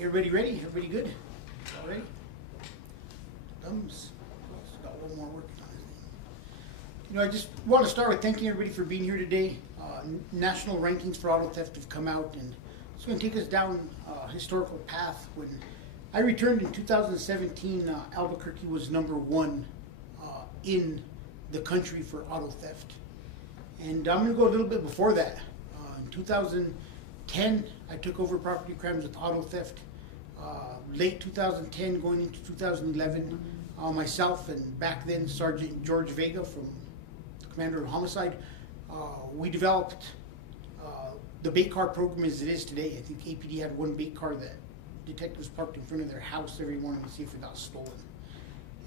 Everybody ready? Everybody good? All right. Thumbs. Got a little more work on his name. I just want to start with thanking everybody for being here today. National rankings for auto theft have come out, and it's going to take us down a historical path. When I returned in 2017, Albuquerque was #1 in the country for auto theft. And I'm going to go a little bit before that. In 2010, I took over property crimes with auto theft. Late 2010, going into 2011, myself and back then Sergeant George Vega, from Commander of Homicide, we developed the bait car program as it is today. I think APD had one bait car that detectives parked in front of their house every morning to see if it got stolen.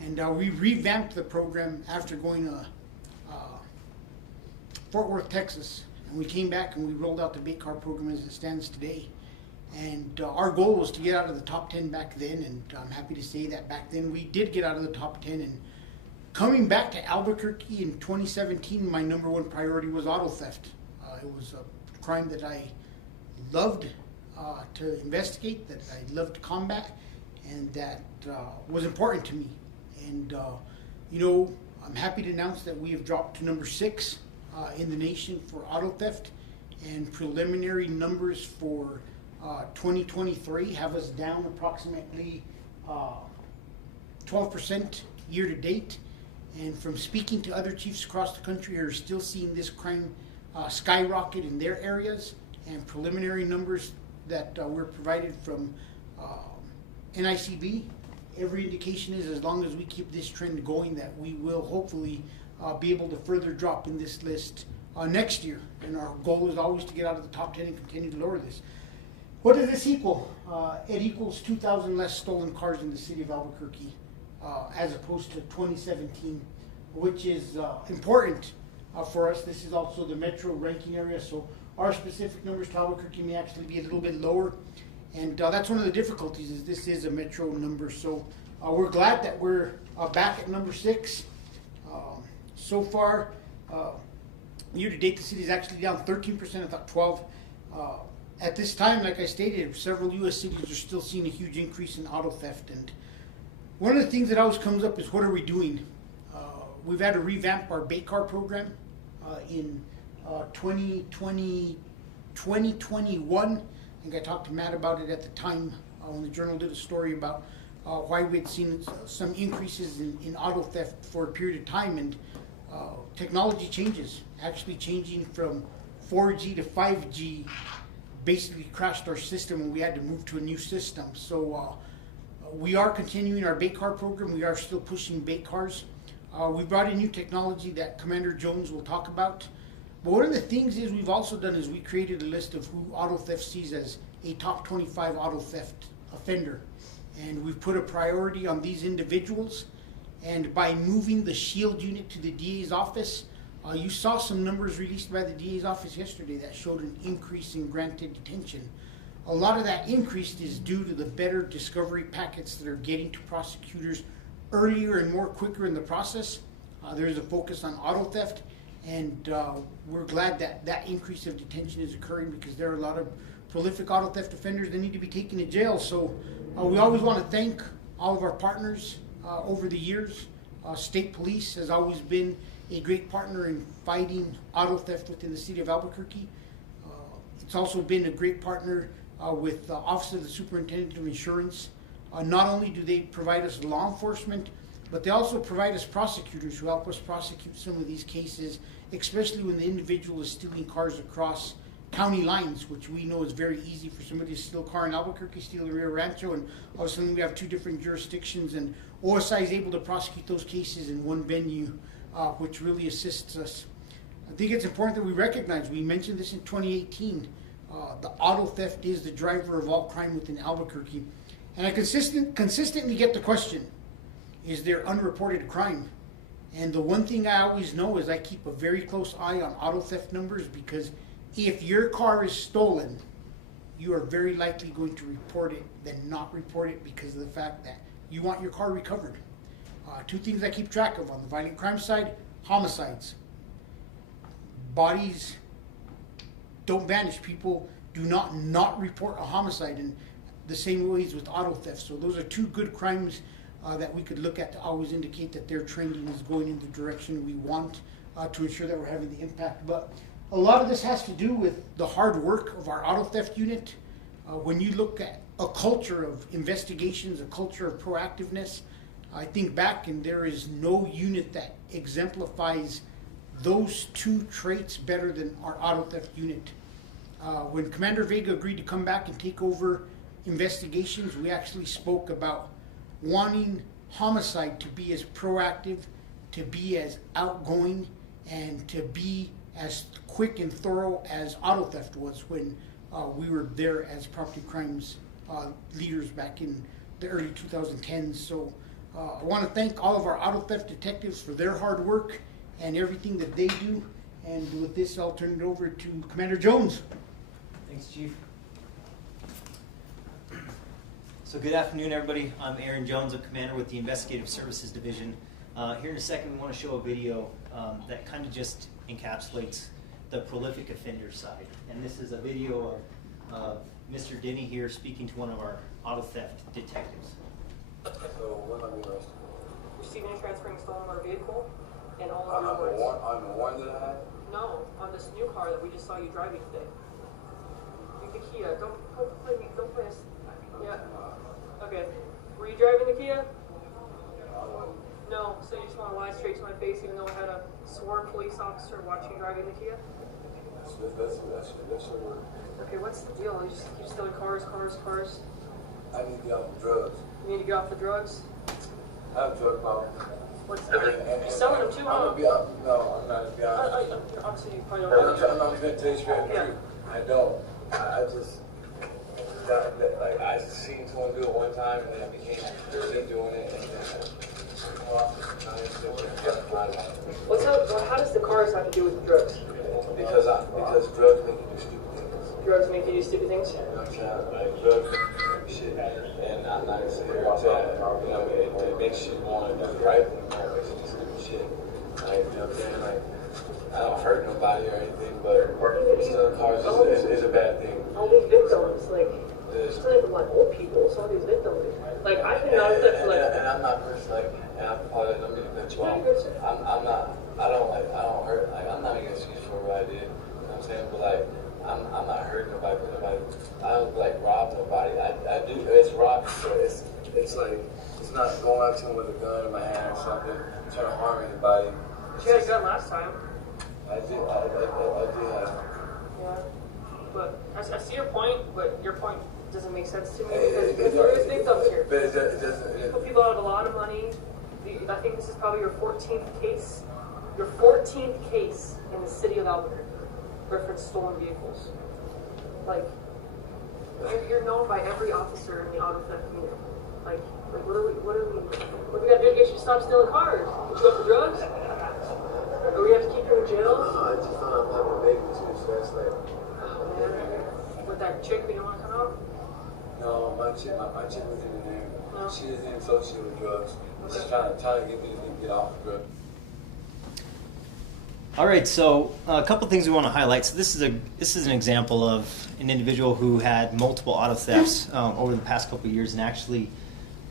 And we revamped the program after going to Fort Worth, Texas. And we came back and we rolled out the bait car program as it stands today. And our goal was to get out of the top 10 back then, and I'm happy to say that back then we did get out of the top 10. And coming back to Albuquerque in 2017, my #1 priority was auto theft. It was a crime that I loved to investigate, that I loved to combat, and that was important to me. And I'm happy to announce that we have dropped to #6 in the nation for auto theft, and preliminary numbers for 2023 have us down approximately 12% year to date. And from speaking to other chiefs across the country, are still seeing this crime skyrocket in their areas. And preliminary numbers that were provided from NICB, every indication is, as long as we keep this trend going, that we will hopefully be able to further drop in this list next year. And our goal is always to get out of the top 10 and continue to lower this. What does this equal? It equals 2,000 less stolen cars in the city of Albuquerque as opposed to 2017, which is important for us. This is also the metro ranking area, so our specific numbers to Albuquerque may actually be a little bit lower. And that's one of the difficulties, is this is a metro number. So we're glad that we're back at #6. So far, year to date, the city is actually down 13%, I thought 12%. At this time, like I stated, several U.S. cities are still seeing a huge increase in auto theft. And one of the things that always comes up is, what are we doing? We've had to revamp our bait car program in 2021. I think I talked to Matt about it at the time when the Journal did a story about why we had seen some increases in auto theft for a period of time. And technology changes, actually changing from 4G to 5G basically crashed our system, and we had to move to a new system. So we are continuing our bait car program. We are still pushing bait cars. We brought in new technology that Commander Jones will talk about. But one of the things is we've also done is we created a list of who auto theft sees as a top 25 auto theft offender. And we've put a priority on these individuals. And by moving the SHIELD unit to the DA's office, you saw some numbers released by the DA's office yesterday that showed an increase in granted detention. A lot of that increase is due to the better discovery packets that are getting to prosecutors earlier and more quicker in the process. There is a focus on auto theft, and we're glad that that increase of detention is occurring, because there are a lot of prolific auto theft offenders that need to be taken to jail. So we always want to thank all of our partners over the years. State Police has always been a great partner in fighting auto theft within the city of Albuquerque. It's also been a great partner with the Office of the Superintendent of Insurance. Not only do they provide us law enforcement, but they also provide us prosecutors who help us prosecute some of these cases, especially when the individual is stealing cars across county lines, which we know is very easy for somebody to steal a car in Albuquerque, steal a Rio Rancho, and all of a sudden we have 2 different jurisdictions, and OSI is able to prosecute those cases in one venue, which really assists us. I think it's important that we recognize, we mentioned this in 2018, the auto theft is the driver of all crime within Albuquerque. And I consistently get the question, is there unreported crime? And the one thing I always know is I keep a very close eye on auto theft numbers, because if your car is stolen, you are very likely going to report it than not report it, because of the fact that you want your car recovered. 2 things I keep track of on the violent crime side: homicides. Bodies don't vanish. People do not report a homicide. And the same ways with auto theft. So those are two good crimes that we could look at to always indicate that their trending is going in the direction we want to ensure that we're having the impact. But a lot of this has to do with the hard work of our auto theft unit. When you look at a culture of investigations, a culture of proactiveness, I think back and there is no unit that exemplifies those two traits better than our auto theft unit. When Commander Vega agreed to come back and take over investigations, we actually spoke about wanting homicide to be as proactive, to be as outgoing, and to be as quick and thorough as auto theft was when we were there as property crimes leaders back in the early 2010s. So I want to thank all of our auto theft detectives for their hard work and everything that they do. And with this, I'll turn it over to Commander Jones. Thanks, Chief. So good afternoon, everybody. I'm Aaron Jones, a commander with the Investigative Services Division. Here in a second, we want to show a video that kind of just encapsulates the prolific offender side. And this is a video of Mr. Denny here speaking to one of our auto theft detectives. So when are you arrested? Receiving and transferring stolen motor vehicle and all On of the your words. on the one that I had? No, on this new car that we just saw you driving today. The Kia. Don't play me. Don't play us. Yeah. Okay. Were you driving the Kia? No. So you just want to lie straight to my face, even though I had a sworn police officer watching you driving the Kia? That's your word. Okay. What's the deal? You just keep stealing cars. I need to get off the drugs. You need to get off the drugs. I have a drug problem. What's you're selling them too, huh? I'm gonna be out. No, I'm not. To be honest. Obviously, you probably I'm don't. not gonna tell you straight the truth. I don't. I just got that, like I seen someone do it one time and then I became me doing it and then What's up? Well, how does the cars have to do with the drugs? because drugs make you do stupid things. Drugs make you do stupid things? You know what I'm saying? Like drugs make you do shit. And I'm not gonna sit here and say, you know, it makes you want to do the right thing, it makes you do stupid shit. Like, you know what I'm saying? Like, I don't hurt nobody or anything, but stealing cars is a bad thing. All these victims, like, it's not even like old people, it's all these victims. Like, I've been out there for like... And I'm not person, like, and I apologize, I'm gonna cut you off. I don't hurt, like, I'm not gonna excuse for what I did, you know what I'm saying? But, like, I'm not hurting nobody, I don't, like, rob nobody. I do, it's robbing, but it's like, it's not going out to him with a gun in my hand or something, trying to harm anybody. You had a gun last time. I did have. Yeah. But I see your point, but your point doesn't make sense to me because there is victims here. But it doesn't. You put people out of a lot of money. I think this is probably your 14th case. Your 14th case in the city of Albuquerque reference stolen vehicles. Like, you're known by every officer in the auto theft unit. Like what do we got to do to get you to stop stealing cars? Get you off the drugs? Or we have to keep you in jail? I just found out I'm having a baby too, so that's like. Oh man, with that chick, you don't want to come out? No, my chick was in there. No. She isn't associated with drugs. She's trying to get me to get off the drugs. All right, so a couple things we want to highlight. So this is an example of an individual who had multiple auto thefts over the past couple of years, and actually,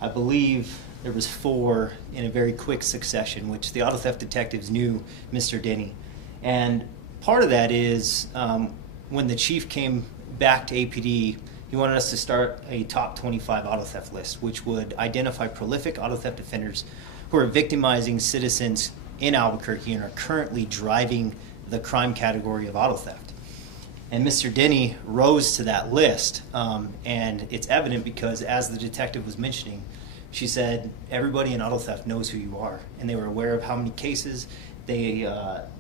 I believe there was 4 in a very quick succession, which the auto theft detectives knew Mr. Denny. And part of that is when the chief came back to APD, he wanted us to start a top 25 auto theft list, which would identify prolific auto theft offenders who are victimizing citizens in Albuquerque and are currently driving the crime category of auto theft. And Mr. Denny rose to that list, and it's evident because as the detective was mentioning, she said everybody in auto theft knows who you are, and they were aware of how many cases they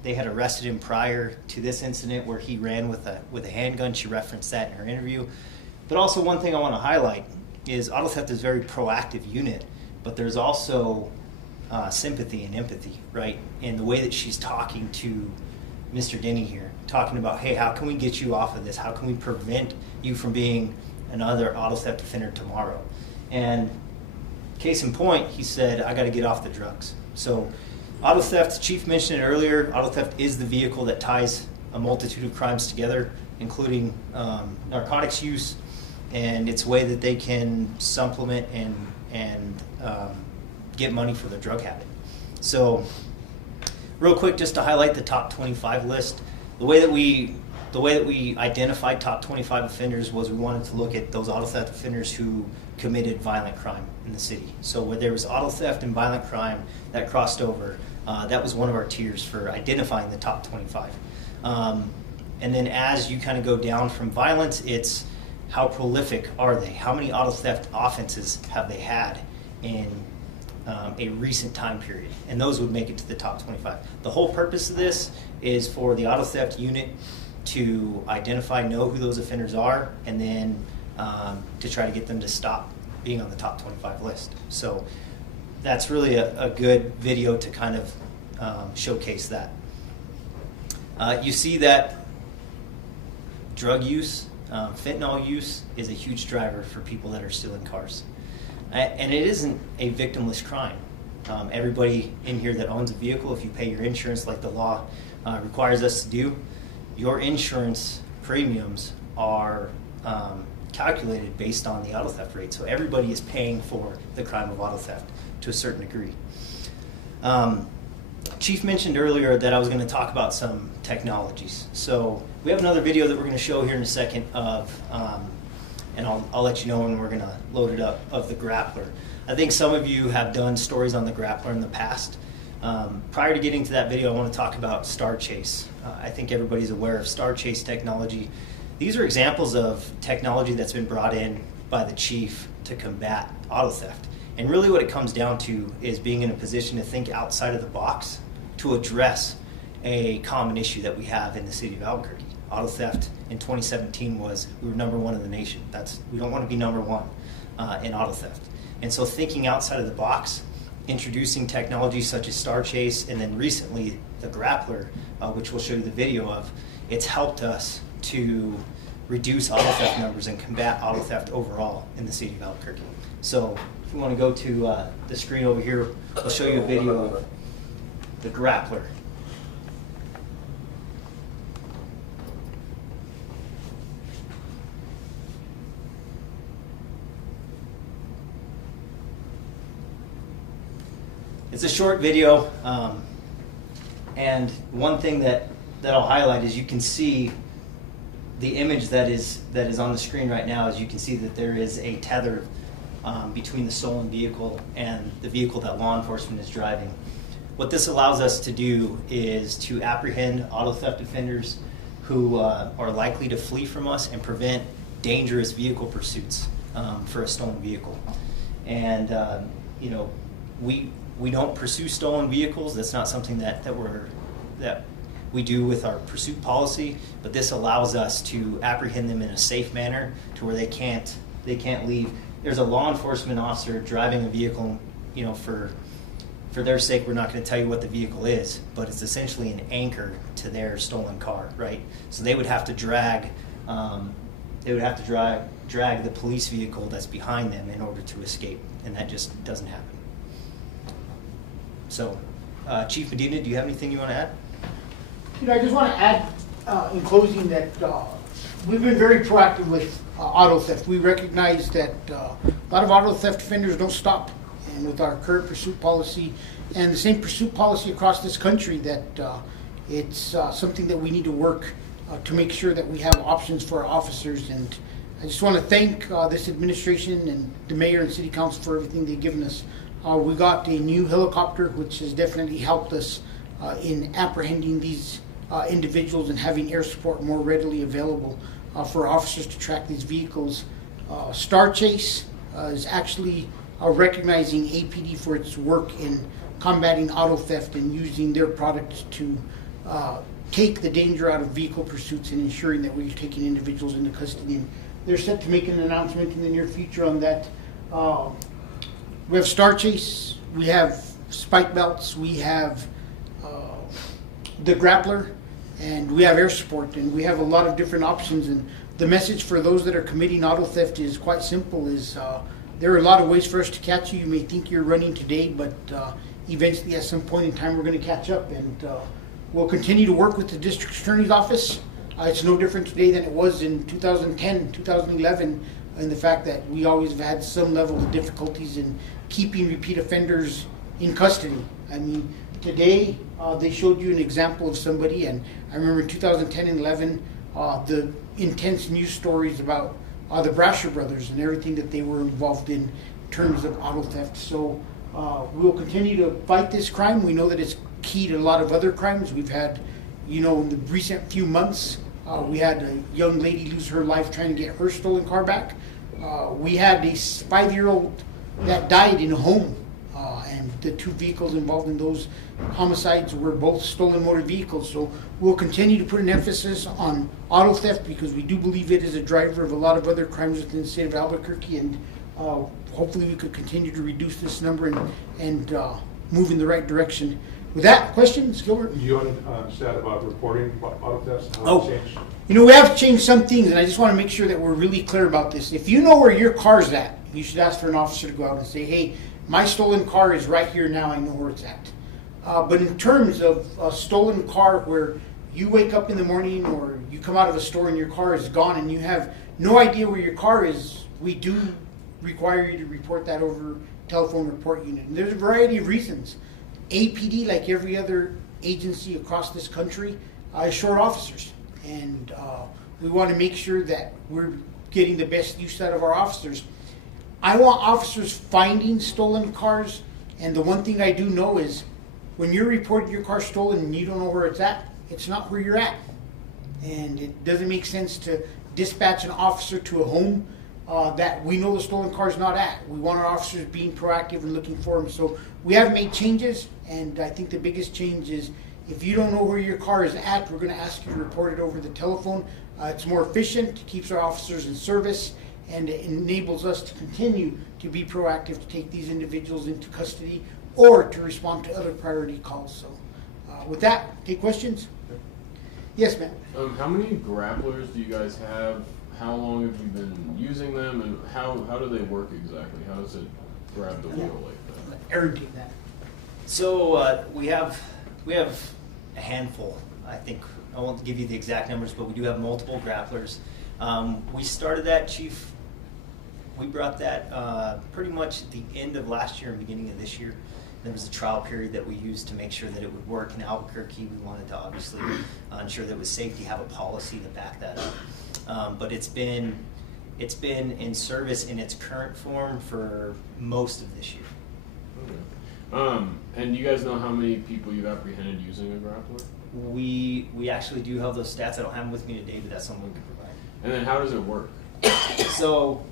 had arrested him prior to this incident where he ran with a handgun. She referenced that in her interview. But also one thing I want to highlight is auto theft is a very proactive unit, but there's also sympathy and empathy, right? In the way that she's talking to Mr. Denny here, talking about, hey, how can we get you off of this? How can we prevent you from being another auto theft offender tomorrow? And case in point, he said, I got to get off the drugs. So auto theft, Chief mentioned it earlier, auto theft is the vehicle that ties a multitude of crimes together, including narcotics use, and it's a way that they can supplement and get money for their drug habit. So, real quick, just to highlight the top 25 list, the way that we identified top 25 offenders was we wanted to look at those auto theft offenders who committed violent crime in the city. So where there was auto theft and violent crime that crossed over, that was one of our tiers for identifying the top 25. And then as you kind of go down from violence, it's how prolific are they? How many auto theft offenses have they had in a recent time period? And those would make it to the top 25. The whole purpose of this is for the auto theft unit to identify, know who those offenders are, and then to try to get them to stop being on the top 25 list. So that's really a good video to kind of showcase that. You see that drug use, fentanyl use is a huge driver for people that are stealing cars. And it isn't a victimless crime. Everybody in here that owns a vehicle, if you pay your insurance like the law requires us to do, your insurance premiums are calculated based on the auto theft rate. So everybody is paying for the crime of auto theft to a certain degree. Chief mentioned earlier that I was going to talk about some technologies. So we have another video that we're going to show here in a second of, and I'll let you know when we're going to load it up, of the grappler. I think some of you have done stories on the grappler in the past. Prior to getting to that video, I want to talk about Star Chase. I think everybody's aware of Star Chase technology. These are examples of technology that's been brought in by the chief to combat auto theft. And really what it comes down to is being in a position to think outside of the box to address a common issue that we have in the city of Albuquerque. Auto theft in 2017 was, we were #1 in the nation. We don't want to be #1 in auto theft. And so thinking outside of the box, introducing technologies such as Star Chase, and then recently the grappler, which we'll show you the video of, it's helped us to reduce auto theft numbers and combat auto theft overall in the city of Albuquerque. So if you want to go to the screen over here, I'll show you a video of the grappler. It's a short video, and one thing that I'll highlight is you can see the image that is on the screen right now. Is you can see that there is a tether between the stolen vehicle and the vehicle that law enforcement is driving. What this allows us to do is to apprehend auto theft offenders who are likely to flee from us and prevent dangerous vehicle pursuits for a stolen vehicle. And you know, we don't pursue stolen vehicles. That's not something that we do with our pursuit policy, but this allows us to apprehend them in a safe manner to where they can't leave. There's a law enforcement officer driving a vehicle, you know, for their sake, we're not going to tell you what the vehicle is, but it's essentially an anchor to their stolen car, right? So they would have to drag the police vehicle that's behind them in order to escape, and that just doesn't happen. So, Chief Medina, do you have anything you want to add? You know, I just want to add in closing that we've been very proactive with auto theft. We recognize that a lot of auto theft offenders don't stop. And with our current pursuit policy and the same pursuit policy across this country, that it's something that we need to work to make sure that we have options for our officers. And I just want to thank this administration and the mayor and city council for everything they've given us. We got a new helicopter, which has definitely helped us in apprehending these individuals and having air support more readily available for officers to track these vehicles. Star Chase is actually recognizing APD for its work in combating auto theft and using their products to take the danger out of vehicle pursuits and ensuring that we're taking individuals into custody. And they're set to make an announcement in the near future on that. We have Star Chase, we have spike belts, we have the grappler, and we have air support, and we have a lot of different options. And the message for those that are committing auto theft is quite simple, is there are a lot of ways for us to catch you. You may think you're running today, but eventually at some point in time we're going to catch up, and we'll continue to work with the district attorney's office. It's no different today than it was in 2010, 2011, and the fact that we always have had some level of difficulties in keeping repeat offenders in custody. I mean, today they showed you an example of somebody, and I remember in 2010 and 11, the intense news stories about the Brasher brothers and everything that they were involved in terms of auto theft. So we will continue to fight this crime. We know that it's key to a lot of other crimes. We've had, in the recent few months, we had a young lady lose her life trying to get her stolen car back. We had a 5-year-old that died in a home, and the 2 vehicles involved in those homicides were both stolen motor vehicles. So we'll continue to put an emphasis on auto theft because we do believe it is a driver of a lot of other crimes within the state of Albuquerque, and hopefully we could continue to reduce this number and move in the right direction. With that, questions, Gilbert? You understand about reporting auto thefts and how Oh, it changed? we have changed some things, and I just want to make sure that we're really clear about this. If you know where your car's at, you should ask for an officer to go out and say, hey, my stolen car is right here now, I know where it's at. But in terms of a stolen car where you wake up in the morning or you come out of a store and your car is gone and you have no idea where your car is, we do require you to report that over telephone report unit. And there's a variety of reasons. APD, like every other agency across this country, is short officers. And we want to make sure that we're getting the best use out of our officers. I want officers finding stolen cars, and the one thing I do know is when you're reporting your car stolen and you don't know where it's at, it's not where you're at. And it doesn't make sense to dispatch an officer to a home that we know the stolen car is not at. We want our officers being proactive and looking for them. So we have made changes, and I think the biggest change is if you don't know where your car is at, we're going to ask you to report it over the telephone. It's more efficient, keeps our officers in service, and it enables us to continue to be proactive to take these individuals into custody or to respond to other priority calls. So with that, take questions? Yes, ma'am. How many grapplers do you guys have? How long have you been using them, and how do they work exactly? How does it grab the wheel like that? Aaron, take that. So we have a handful. I think I won't give you the exact numbers, but we do have multiple grapplers. We started that, Chief. We brought that pretty much at the end of last year and beginning of this year. There was a trial period that we used to make sure that it would work in Albuquerque. We wanted to obviously ensure that it was safe to have a policy to back that up. But it's been in service in its current form for most of this year. Okay. And do you guys know how many people you've apprehended using a grappler? We actually do have those stats. I don't have them with me today, but that's something we can provide. And then how does it work? So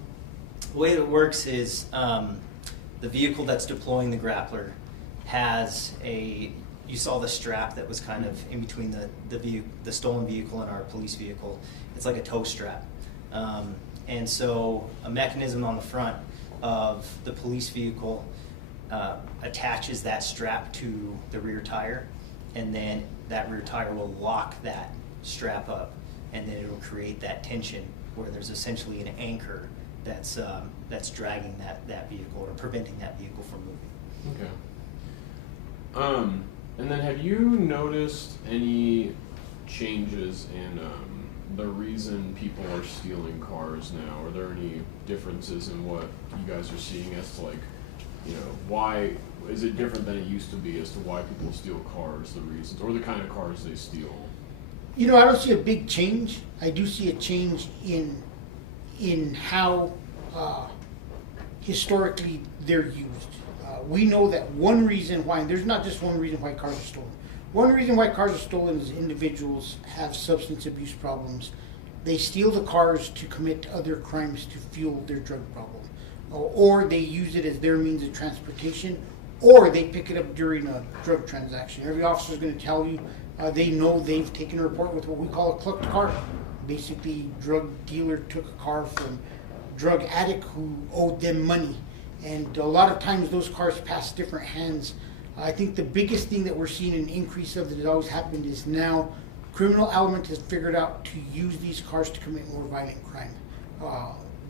the way it works is the vehicle that's deploying the grappler has you saw the strap that was kind of in between the stolen vehicle and our police vehicle. It's like a tow strap. And so a mechanism on the front of the police vehicle attaches that strap to the rear tire, and then that rear tire will lock that strap up, and then it'll create that tension where there's essentially an anchor that's dragging that vehicle or preventing that vehicle from moving. Okay. And then have you noticed any changes in the reason people are stealing cars now? Are there any differences in what you guys are seeing as to, like, why is it different than it used to be as to why people steal cars, the reasons, or the kind of cars they steal? I don't see a big change. I do see a change in how historically they're used. We know that one reason why, and there's not just one reason why cars are stolen. One reason why cars are stolen is individuals have substance abuse problems. They steal the cars to commit other crimes to fuel their drug problem. Or they use it as their means of transportation, or they pick it up during a drug transaction. Every officer is going to tell you they know they've taken a report with what we call a clucked car. Basically, drug dealer took a car from drug addict who owed them money. And a lot of times those cars pass different hands. I think the biggest thing that we're seeing an increase of that has always happened is now criminal element has figured out to use these cars to commit more violent crime.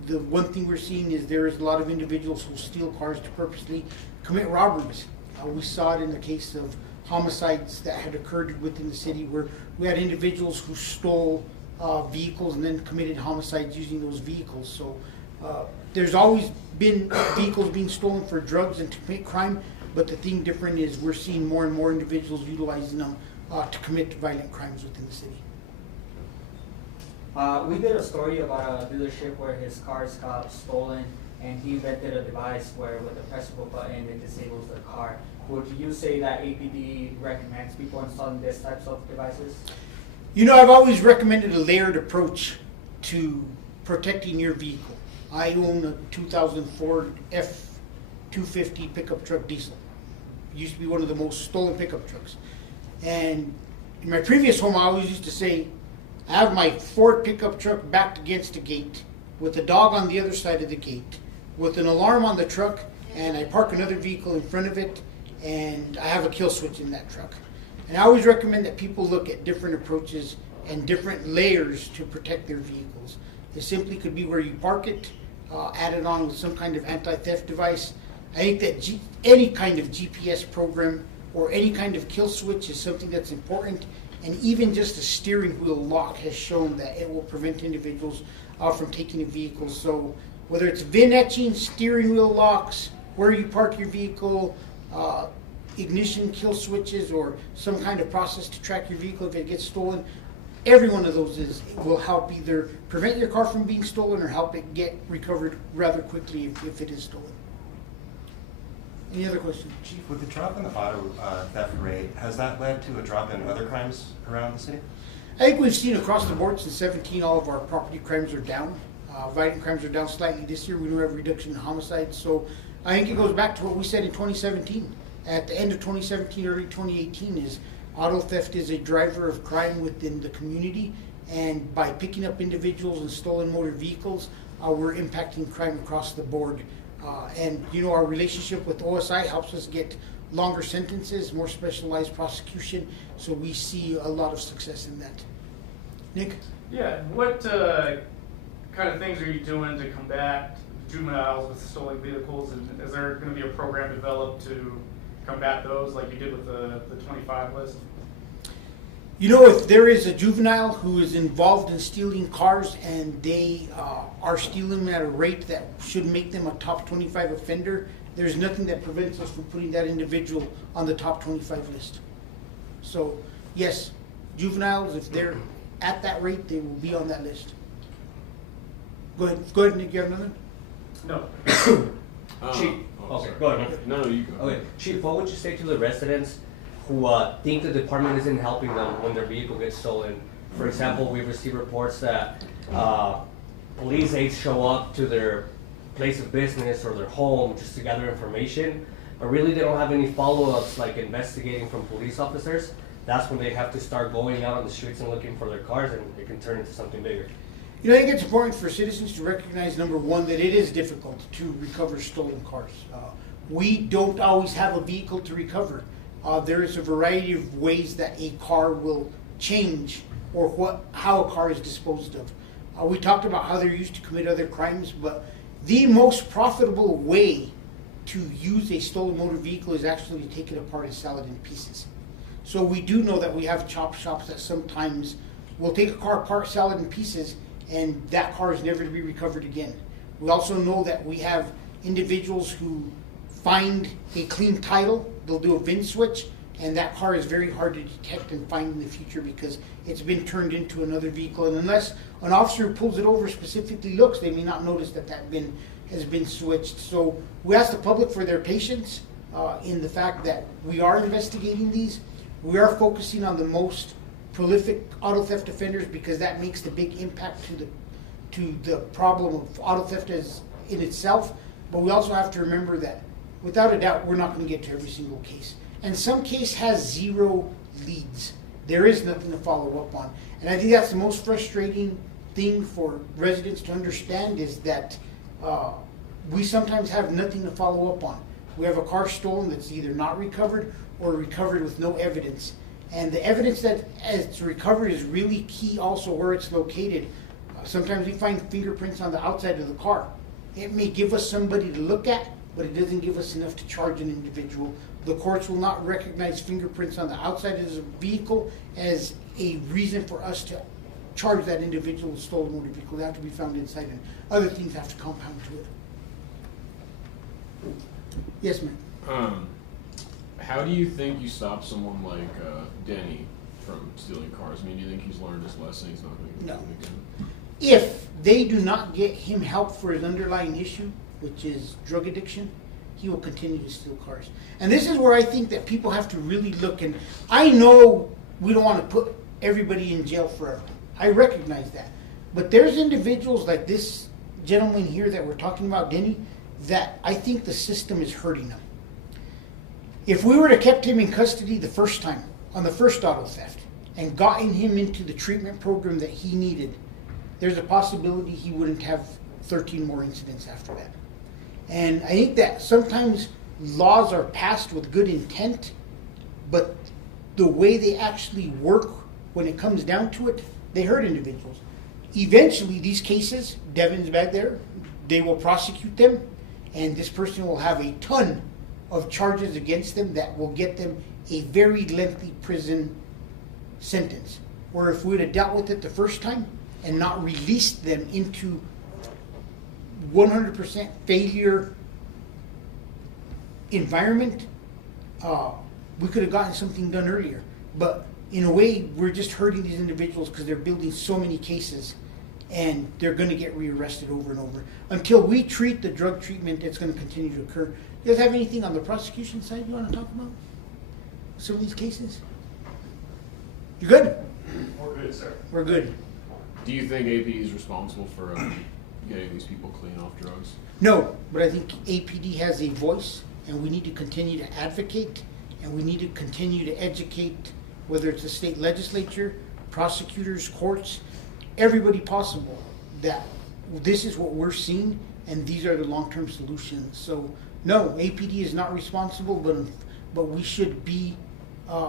The one thing we're seeing is there is a lot of individuals who steal cars to purposely commit robberies. We saw it in the case of homicides that had occurred within the city where we had individuals who stole vehicles and then committed homicides using those vehicles. So There's always been vehicles being stolen for drugs and to commit crime, but the thing different is we're seeing more and more individuals utilizing them to commit violent crimes within the city. We did a story about a dealership where his cars got stolen, and he invented a device where with a press of a button it disables the car. Would you say that APD recommends people installing these types of devices? You know, I've always recommended a layered approach to protecting your vehicle. I own a 2004 F-250 pickup truck diesel. It used to be one of the most stolen pickup trucks. And in my previous home, I always used to say, I have my Ford pickup truck backed against a gate with a dog on the other side of the gate, with an alarm on the truck, and I park another vehicle in front of it, and I have a kill switch in that truck. And I always recommend that people look at different approaches and different layers to protect their vehicles. It simply could be where you park it, added on with some kind of anti-theft device. I think that any kind of GPS program or any kind of kill switch is something that's important, and even just a steering wheel lock has shown that it will prevent individuals from taking a vehicle. So whether it's VIN etching, steering wheel locks, where you park your vehicle, ignition kill switches, or some kind of process to track your vehicle if it gets stolen, every one of those will help either prevent your car from being stolen or help it get recovered rather quickly if it is stolen. Any other questions? Chief, with the drop in the auto theft rate, has that led to a drop in other crimes around the city? I think we've seen across the board since 17, all of our property crimes are down. Violent crimes are down slightly this year. We do have a reduction in homicides. So I think it goes back to what we said in 2017. At the end of 2017, early 2018, is auto theft is a driver of crime within the community. And by picking up individuals and stolen motor vehicles, we're impacting crime across the board. And you know, our relationship with OSI helps us get longer sentences, more specialized prosecution, so we see a lot of success in that. Nick? Yeah, what kind of things are you doing to combat juveniles with stolen vehicles, and is there going to be a program developed to combat those like you did with the 25 list? You know, if there is a juvenile who is involved in stealing cars and they are stealing them at a rate that should make them a top 25 offender, there's nothing that prevents us from putting that individual on the top 25 list. So, yes, juveniles, if they're at that rate, they will be on that list. Go ahead, Nick, you have another? No. Chief, okay, go ahead. No, you go. Okay, Chief, what would you say to the residents who think the department isn't helping them when their vehicle gets stolen? For example, we've received reports that police aides show up to their place of business or their home just to gather information, but really they don't have any follow-ups like investigating from police officers. That's when they have to start going out on the streets and looking for their cars, and it can turn into something bigger. You know, I think it's important for citizens to recognize, number one, that it is difficult to recover stolen cars. We don't always have a vehicle to recover. There is a variety of ways that a car will change or how a car is disposed of. We talked about how they're used to commit other crimes, but the most profitable way to use a stolen motor vehicle is actually to take it apart and sell it in pieces. So we do know that we have chop shops that sometimes will take a car apart, sell it in pieces, and that car is never to be recovered again. We also know that we have individuals who find a clean title, they'll do a VIN switch, and that car is very hard to detect and find in the future because it's been turned into another vehicle. And unless an officer who pulls it over specifically looks, they may not notice that that VIN has been switched. So we ask the public for their patience in the fact that we are investigating these. We are focusing on the most prolific auto theft offenders because that makes the big impact to the problem of auto theft as in itself. But we also have to remember that without a doubt, we're not going to get to every single case. And some case has zero leads. There is nothing to follow up on. And I think that's the most frustrating thing for residents to understand is that we sometimes have nothing to follow up on. We have a car stolen that's either not recovered or recovered with no evidence. And the evidence that it's recovered is really key also where it's located. Sometimes we find fingerprints on the outside of the car. It may give us somebody to look at, but it doesn't give us enough to charge an individual. The courts will not recognize fingerprints on the outside of the vehicle as a reason for us to charge that individual with stolen motor vehicle. They have to be found inside, and other things have to compound to it. Yes, ma'am. How do you think you stop someone like Denny from stealing cars? I mean, do you think he's learned his lesson? He's not going to do it again? If they do not get him help for his underlying issue, which is drug addiction, he will continue to steal cars. And this is where I think that people have to really look. And I know we don't want to put everybody in jail forever. I recognize that. But there's individuals like this gentleman here that we're talking about, Denny, that I think the system is hurting them. If we were to kept him in custody the first time, on the first auto theft, and gotten him into the treatment program that he needed, there's a possibility he wouldn't have 13 more incidents after that. And I think that sometimes laws are passed with good intent, but the way they actually work when it comes down to it, they hurt individuals. Eventually, these cases, Devin's back there, they will prosecute them, and this person will have a ton of charges against them that will get them a very lengthy prison sentence. Where if we would have dealt with it the first time and not released them into 100% failure environment, we could have gotten something done earlier. But in a way, we're just hurting these individuals because they're building so many cases, and they're going to get rearrested over and over. Until we treat the drug treatment, it's going to continue to occur. You guys have anything on the prosecution side you want to talk about? Some of these cases? You good? We're good, sir. We're good. Do you think APD is responsible for getting these people clean off drugs? No, but I think APD has a voice, and we need to continue to advocate, and we need to continue to educate, whether it's the state legislature, prosecutors, courts, everybody possible, that this is what we're seeing, and these are the long-term solutions. So, no, APD is not responsible, but we should be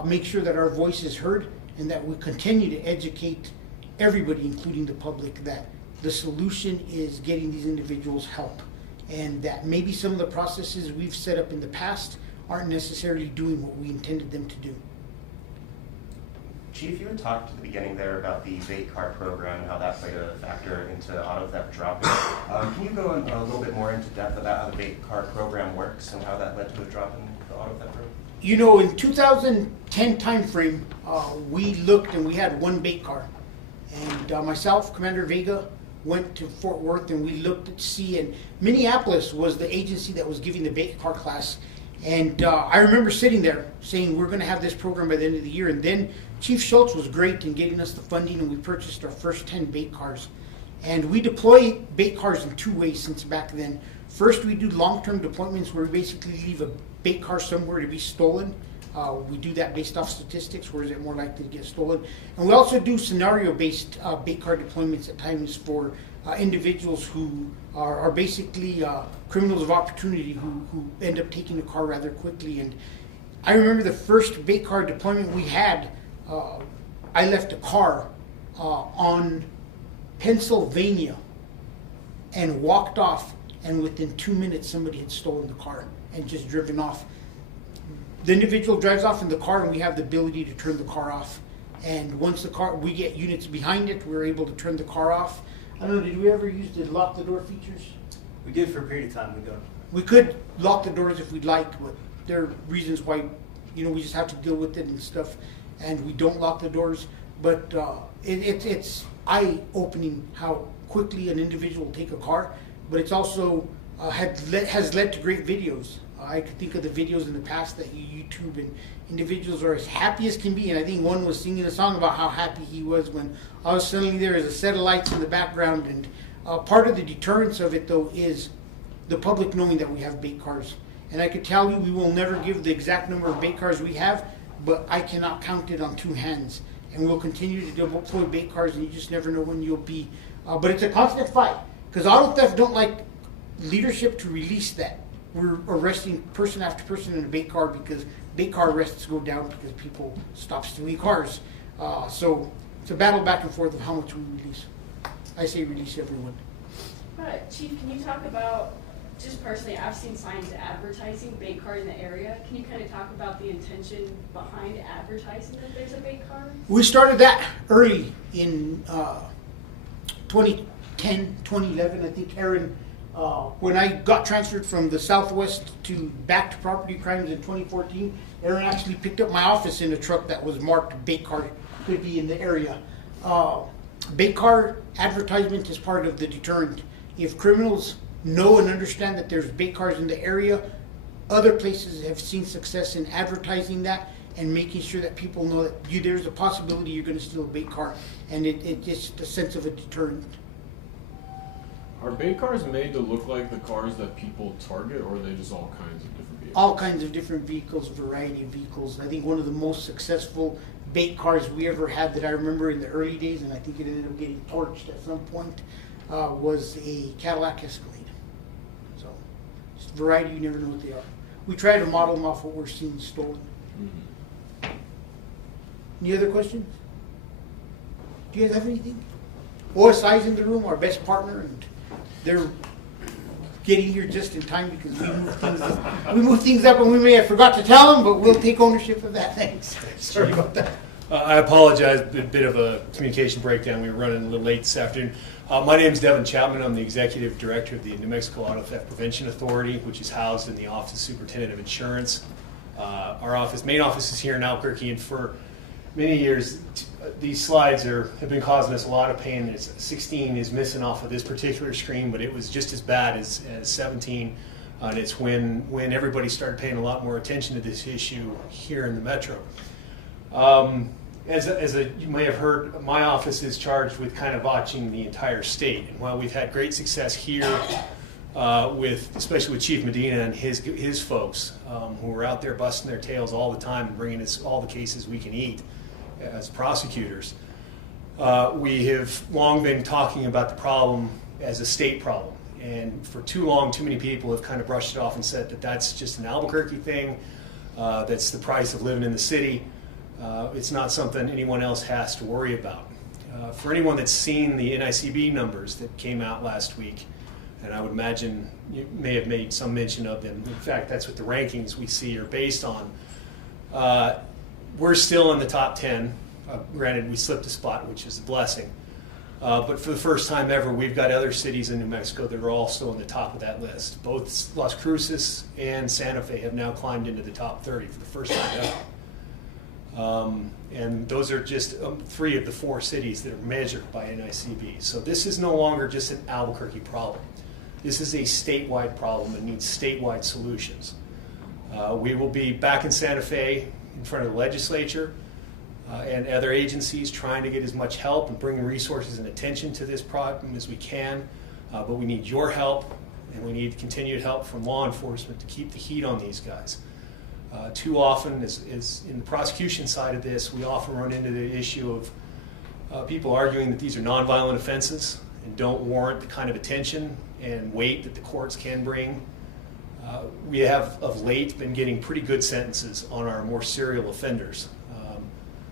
make sure that our voice is heard, and that we continue to educate everybody, including the public, that the solution is getting these individuals help, and that maybe some of the processes we've set up in the past aren't necessarily doing what we intended them to do. Chief, you had talked at the beginning there about the bait car program and how that played a factor into auto theft dropping. Can you go a little bit more into depth about how the bait car program works and how that led to a drop in the auto theft rate? You know, in 2010 timeframe, we looked and we had one bait car. And myself, Commander Vega, went to Fort Worth and we looked at see, and Minneapolis was the agency that was giving the bait car class. And I remember sitting there saying, we're going to have this program by the end of the year. And then Chief Schultz was great in getting us the funding, and we purchased our first 10 bait cars. And we deploy bait cars in two ways since back then. First, we do long-term deployments where we basically leave a bait car somewhere to be stolen. We do that based off statistics, where is it more likely to get stolen. And we also do scenario-based bait car deployments at times for individuals who are basically criminals of opportunity who end up taking the car rather quickly. And I remember the first bait car deployment we had, I left a car on Pennsylvania and walked off, and within 2 minutes somebody had stolen the car and just driven off. The individual drives off in the car, and we have the ability to turn the car off. And once the car, we get units behind it, we're able to turn the car off. I don't know, did we ever use the lock the door features? We did for a period of time ago. We could lock the doors if we'd like, but there are reasons why, you know, we just have to deal with it and stuff, and we don't lock the doors. But it's eye-opening how quickly an individual will take a car, but it's also has led to great videos. I could think of the videos in the past that you YouTube, and individuals are as happy as can be. And I think one was singing a song about how happy he was when I was suddenly there as a set of lights in the background. And part of the deterrence of it, though, is the public knowing that we have bait cars. And I could tell you we will never give the exact number of bait cars we have, but I cannot count it on two hands. And we'll continue to deploy bait cars, and you just never know when you'll be. But it's a constant fight, because auto theft don't like leadership to release that. We're arresting person after person in a bait car because bait car arrests go down because people stop stealing cars. So it's a battle back and forth of how much we release. I say release everyone. Chief, can you talk about just personally, I've seen signs advertising bait car in the area. Can you kind of talk about the intention behind advertising that there's a bait car? We started that early in 2010, 2011. I think Aaron, when I got transferred from the Southwest to back to property crimes in 2014, Aaron actually picked up my office in a truck that was marked bait car, could be in the area. Bait car advertisement is part of the deterrent. If criminals know and understand that there's bait cars in the area, other places have seen success in advertising that and making sure that people know that there's a possibility you're going to steal a bait car, and it's just a sense of a deterrent. Are bait cars made to look like the cars that people target, or are they just all kinds of different vehicles? All kinds of different vehicles, variety of vehicles. I think one of the most successful bait cars we ever had that I remember in the early days, and I think it ended up getting torched at some point, was a Cadillac Escalade. So, just a variety, you never know what they are. We try to model them off what we're seeing stolen. Mm-hmm. Any other questions? Do you guys have anything? OSI's in the room, our best partner, and they're getting here just in time because we moved things up and we may have forgot to tell them, but we'll take ownership of that. Thanks. Sorry about that. I apologize, a bit of a communication breakdown. We were running a little late this afternoon. My name is Devin Chapman. I'm the Executive Director of the New Mexico Auto Theft Prevention Authority, which is housed in the Office of Superintendent of Insurance. Our main office is here in Albuquerque, and for many years, these slides have been causing us a lot of pain. 16 is missing off of this particular screen, but it was just as bad as 17. And it's when everybody started paying a lot more attention to this issue here in the metro. As you may have heard, my office is charged with kind of watching the entire state. And while we've had great success here, especially with Chief Medina and his folks, who are out there busting their tails all the time and bringing us all the cases we can eat as prosecutors, we have long been talking about the problem as a state problem. And for too long, too many people have kind of brushed it off and said that that's just an Albuquerque thing, that's the price of living in the city. It's not something anyone else has to worry about. For anyone that's seen the NICB numbers that came out last week, and I would imagine you may have made some mention of them. In fact, that's what the rankings we see are based on. We're still in the top 10. Granted, we slipped a spot, which is a blessing. But for the first time ever, we've got other cities in New Mexico that are also in the top of that list. Both Las Cruces and Santa Fe have now climbed into the top 30 for the first time ever. And those are just 3 of the 4 cities that are measured by NICB. So this is no longer just an Albuquerque problem. This is a statewide problem that needs statewide solutions. We will be back in Santa Fe in front of the legislature and other agencies trying to get as much help and bring resources and attention to this problem as we can. But we need your help, and we need continued help from law enforcement to keep the heat on these guys. Too often, is in the prosecution side of this, we often run into the issue of people arguing that these are nonviolent offenses and don't warrant the kind of attention and weight that the courts can bring. We have, of late, been getting pretty good sentences on our more serial offenders,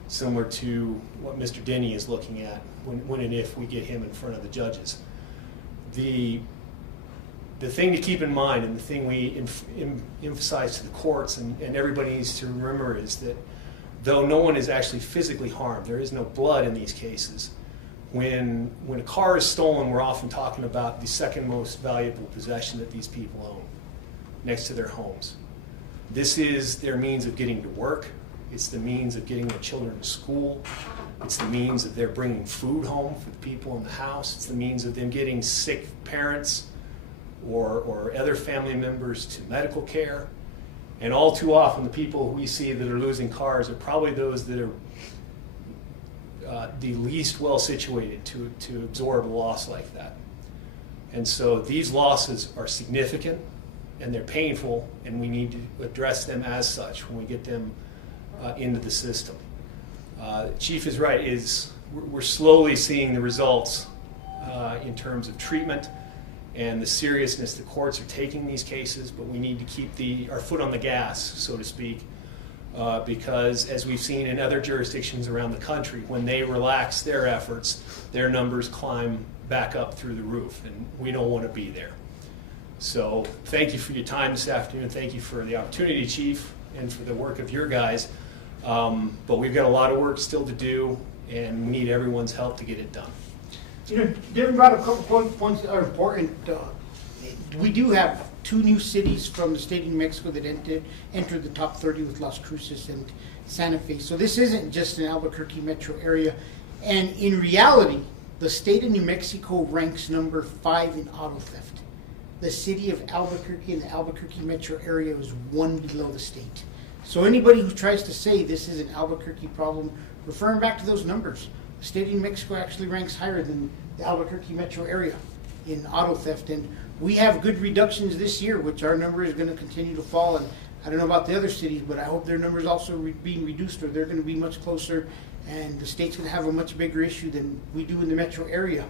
similar to what Mr. Denny is looking at when and if we get him in front of the judges. The thing to keep in mind, and the thing we emphasize to the courts and everybody needs to remember, is that though no one is actually physically harmed, there is no blood in these cases. When a car is stolen, we're often talking about the second most valuable possession that these people own, next to their homes. This is their means of getting to work. It's the means of getting their children to school. It's the means of their bringing food home for the people in the house. It's the means of them getting sick parents or other family members to medical care. And all too often, the people we see that are losing cars are probably those that are the least well situated to absorb a loss like that. And so these losses are significant and they're painful, and we need to address them as such when we get them into the system. Chief is right, we're slowly seeing the results in terms of treatment and the seriousness the courts are taking these cases, but we need to keep our foot on the gas, so to speak, because as we've seen in other jurisdictions around the country, when they relax their efforts, their numbers climb back up through the roof, and we don't want to be there. So thank you for your time this afternoon. Thank you for the opportunity, Chief, and for the work of your guys. But we've got a lot of work still to do, and we need everyone's help to get it done. You know, Devin brought a couple points that are important. We do have 2 new cities from the state of New Mexico that entered the top 30 with Las Cruces and Santa Fe. So this isn't just an Albuquerque metro area. And in reality, the state of New Mexico ranks number 5 in auto theft. The city of Albuquerque and the Albuquerque metro area is 1 below the state. So anybody who tries to say this is an Albuquerque problem, referring back to those numbers, the state of New Mexico actually ranks higher than the Albuquerque metro area in auto theft. And we have good reductions this year, which our number is going to continue to fall. And I don't know about the other cities, but I hope their numbers also being reduced, or they're going to be much closer, and the state's going to have a much bigger issue than we do in the metro area.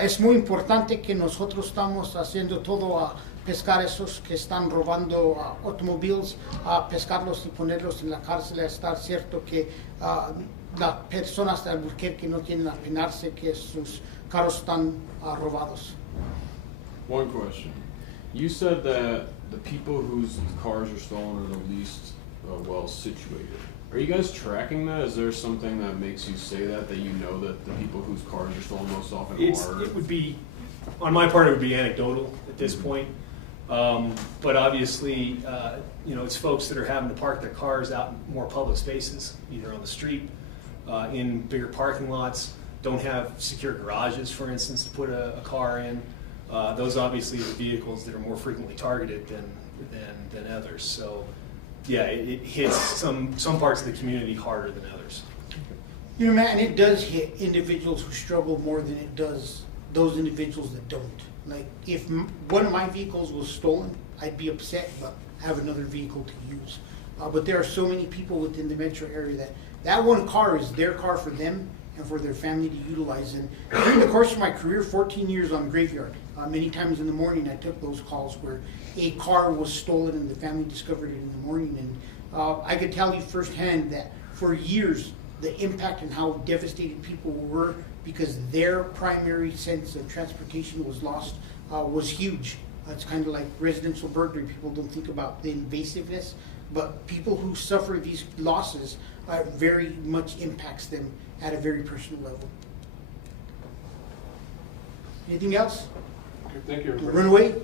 Es muy importante que nosotros estamos haciendo todo a pescar esos que están robando automóviles, a pescarlos y ponerlos en la cárcel, a estar cierto que las personas de Albuquerque no tienen a penarse que sus carros están robados. One question. You said that the people whose cars are stolen are the least well situated. Are you guys tracking that? Is there something that makes you say that you know that the people whose cars are stolen most often are? It would be, on my part, it would be anecdotal at this point. But obviously, it's folks that are having to park their cars out in more public spaces, either on the street, in bigger parking lots, don't have secure garages, for instance, to put a car in. Those obviously are the vehicles that are more frequently targeted than others. So, yeah, it hits some parts of the community harder than others. You know, Matt, and it does hit individuals who struggle more than it does those individuals that don't. Like, if one of my vehicles was stolen, I'd be upset, but have another vehicle to use. But there are so many people within the metro area that one car is their car for them and for their family to utilize. And during the course of my career, 14 years on graveyard, many times in the morning I took those calls where a car was stolen and the family discovered it in the morning. And I could tell you firsthand that for years the impact and how devastated people were because their primary sense of transportation was lost was huge. It's kind of like residential burglary. People don't think about the invasiveness, but people who suffer these losses very much impacts them at a very personal level. Anything else? Okay, thank you, everybody. Run away?